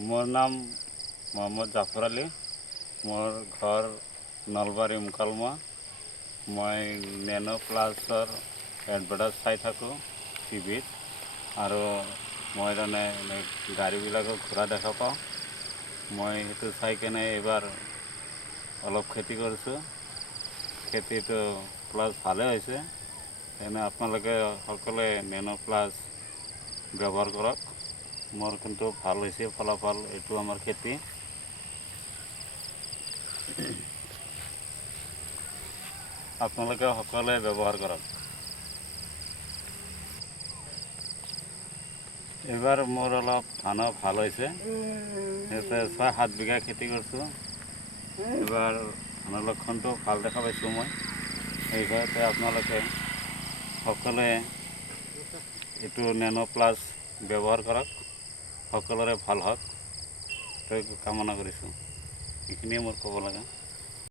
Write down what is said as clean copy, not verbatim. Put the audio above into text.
মোৰ নাম মোহাম্মদ জাফৰ আলী। মোৰ ঘৰ নলবাৰী মুকালমুৱা। মই নেনো প্লাছৰ এডভাৰটাইজ চাই থাকোঁ টিভিত, আৰু মই তাৰমানে গাড়ীবিলাকক ঘূৰা দেখা পাওঁ। মই সেইটো চাই কেনে এইবাৰ অলপ খেতি কৰিছোঁ। খেতিটো প্লাছ ভালে হৈছে। এনে আপোনালোকে সকলোৱে নেনো প্লাছ ব্যৱহাৰ কৰক। মোৰ কিন্তু ভাল হৈছে ফলাফল। এইটো আমাৰ খেতি। আপোনালোকে সকলোৱে ব্যৱহাৰ কৰক। এইবাৰ মোৰ অলপ ধানো ভাল হৈছে। ইয়াতে 6-7 বিঘা খেতি কৰিছোঁ। এইবাৰ ধানৰ লক্ষণটো ভাল দেখা পাইছোঁ মই। সেইকাৰণে আপোনালোকে সকলোৱে এইটো নেনো প্লাছ ব্যৱহাৰ কৰক। সকলোৰে ভাল হওক, তাকে কামনা কৰিছোঁ। এইখিনিয়ে মোৰ ক'ব লগা।